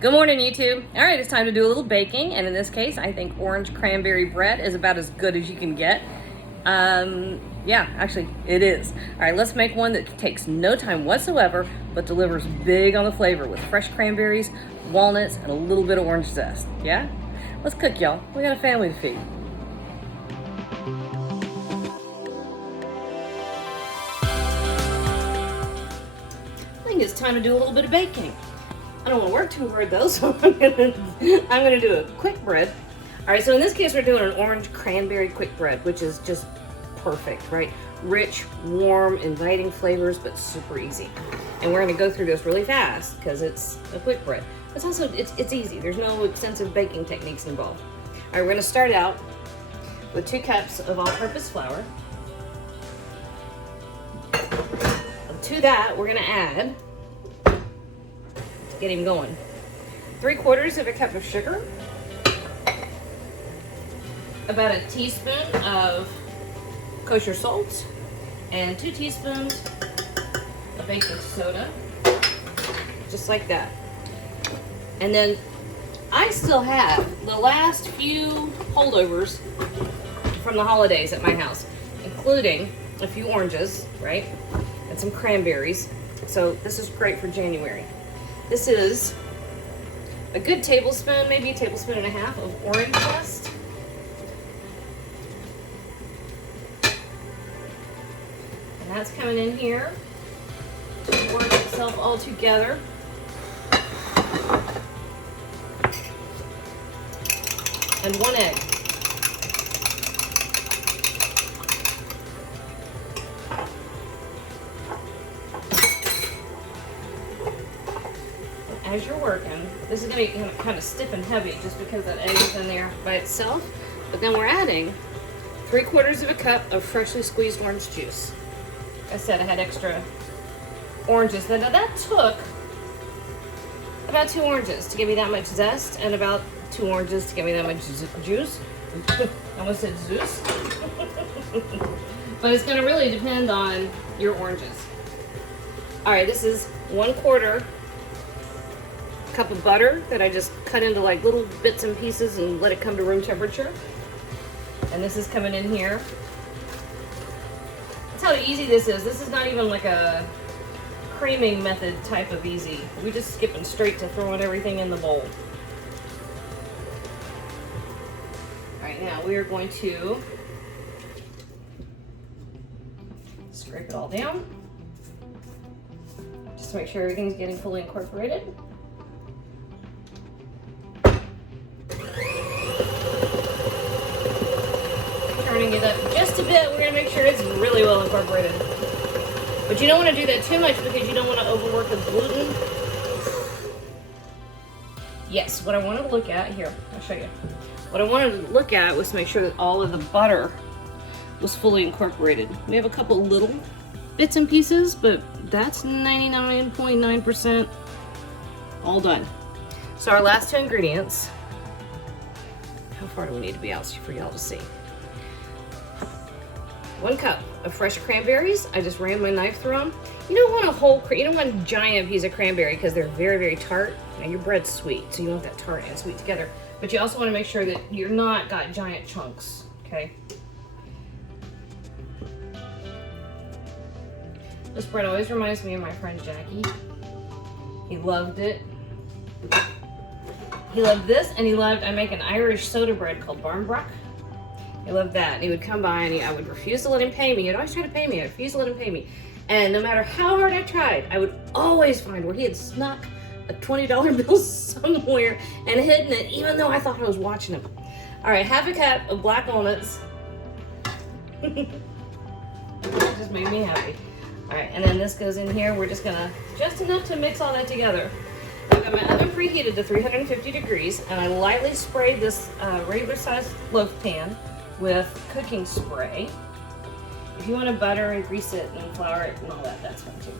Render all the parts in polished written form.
Good morning, YouTube. All right, it's time to do a little baking, and in this case, I think orange cranberry bread is about as good as you can get. Yeah, actually, it is. All right, let's make one that takes no time whatsoever, but delivers big on the flavor with fresh cranberries, walnuts, and a little bit of orange zest. Yeah? Let's cook, y'all. We got a family to feed. I think it's time to do a little bit of baking. I don't want to work too hard though, so I'm gonna do a quick bread. All right, so in this case, we're doing an orange cranberry quick bread, which is just perfect, right? Rich, warm, inviting flavors, but super easy. And we're gonna go through this really fast because it's a quick bread. It's also, it's easy. There's no extensive baking techniques involved. All right, we're gonna start out with 2 cups of all-purpose flour. To that, we're gonna add, get him going, 3/4 of a cup of sugar, about a teaspoon of kosher salt, and 2 teaspoons of baking soda, just like that. And then I still have the last few holdovers from the holidays at my house, including a few oranges, right, and some cranberries. So this is great for January. This is a good tablespoon, maybe a tablespoon and a half of orange zest. And that's coming in here to work itself all together. And 1 egg. As you're working, this is going to be kind of stiff and heavy just because that egg is in there by itself. But then we're adding 3/4 of a cup of freshly squeezed orange juice. Like I said, I had extra oranges. Now that took about 2 oranges to give me that much zest, and about 2 oranges to give me that much juice. I almost said Zeus. But it's going to really depend on your oranges. All right, this is 1/4 cup of butter that I just cut into like little bits and pieces and let it come to room temperature. And this is coming in here. That's how easy this is. This is not even like a creaming method type of easy. We're just skipping straight to throwing everything in the bowl. All right, now we are going to scrape it all down just to make sure everything's getting fully incorporated. Turning it up just a bit. We're going to make sure it's really well incorporated. But you don't want to do that too much because you don't want to overwork the gluten. Yes, what I want to look at, here, I'll show you. What I wanted to look at was to make sure that all of the butter was fully incorporated. We have a couple little bits and pieces, but that's 99.9% all done. So our last 2 ingredients, how far do we need to be out for y'all to see? 1 cup of fresh cranberries. I just ran my knife through them. You don't want a whole, you don't want a giant piece of cranberry because they're very, very tart. Now your bread's sweet, so you want that tart and sweet together. But you also want to make sure that you're not got giant chunks, okay? This bread always reminds me of my friend Jackie. He loved it. He loved this, and he loved, I make an Irish soda bread called Barnbrook. He loved that. And he would come by and I would refuse to let him pay me. He'd always try to pay me. I refused to let him pay me. And no matter how hard I tried, I would always find where he had snuck a $20 bill somewhere and hidden it, even though I thought I was watching him. All right, 1/2 cup of black walnuts. That just made me happy. All right, and then this goes in here. We're just gonna, just enough to mix all that together. I've got my oven preheated to 350 degrees, and I lightly sprayed this regular sized loaf pan with cooking spray. If you want to butter and grease it and flour it and all that, that's fine too.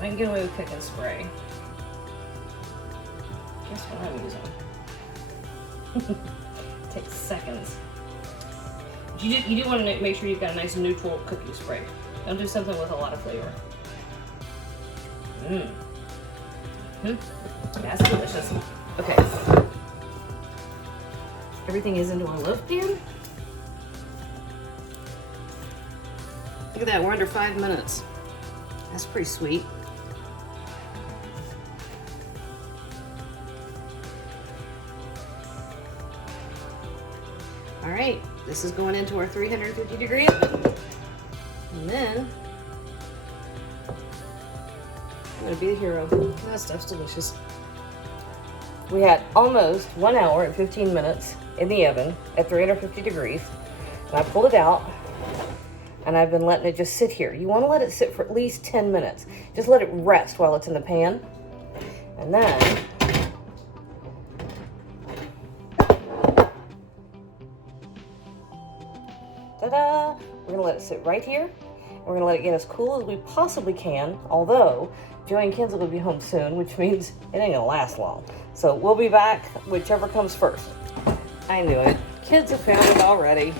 I can get away with cooking spray. Guess what I'm using? Takes seconds. You do want to make sure you've got a nice neutral cooking spray. Don't do something with a lot of flavor. That's delicious. Okay. Everything is into our loaf pan. Look at that, we're under 5 minutes. That's pretty sweet. All right, this is going into our 350 degree oven. And then, I'm gonna be the hero. That stuff's delicious. We had almost 1 hour and 15 minutes in the oven at 350 degrees. And I pulled it out and I've been letting it just sit here. You wanna let it sit for at least 10 minutes. Just let it rest while it's in the pan. And then, ta-da! We're gonna let it sit right here. We're gonna let it get as cool as we possibly can, although Joey and Kenzie will be home soon, which means it ain't gonna last long. So we'll be back, whichever comes first. I knew it. Kids have found it already.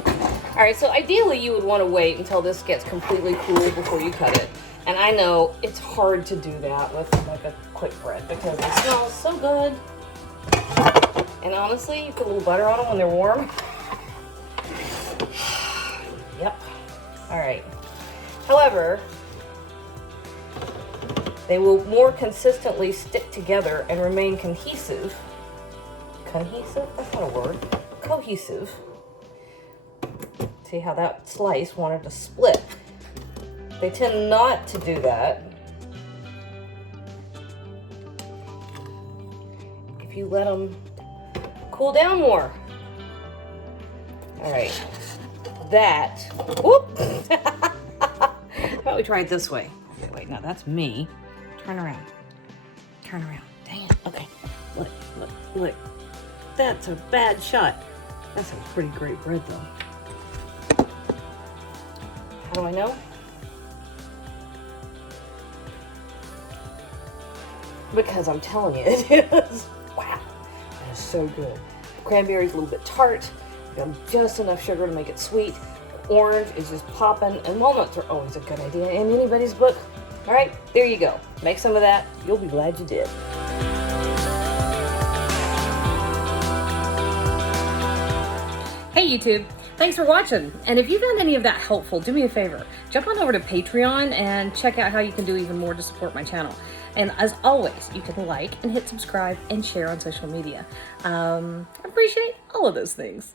All right, so ideally you would wanna wait until this gets completely cool before you cut it. And I know it's hard to do that with like a quick bread because it smells so good. And honestly, you put a little butter on them when they're warm. Yep. All right. However, they will more consistently stick together and remain cohesive. Cohesive? That's not a word. Cohesive. See how that slice wanted to split. They tend not to do that if you let them cool down more. All right. That, whoop. How about we try it this way? Okay, wait, no, that's me. Turn around. Turn around. Dang it. Okay. Look, look, look. That's a bad shot. That's a pretty great bread, though. How do I know? Because I'm telling you, it is. Wow. That is so good. Cranberry's a little bit tart. Got just enough sugar to make it sweet. Orange is just popping, and walnuts are always a good idea in anybody's book. All right, there you go. Make some of that. You'll be glad you did. Hey YouTube, thanks for watching. And if you found any of that helpful, do me a favor. Jump on over to Patreon and check out how you can do even more to support my channel. And as always, you can like and hit subscribe and share on social media. I appreciate all of those things.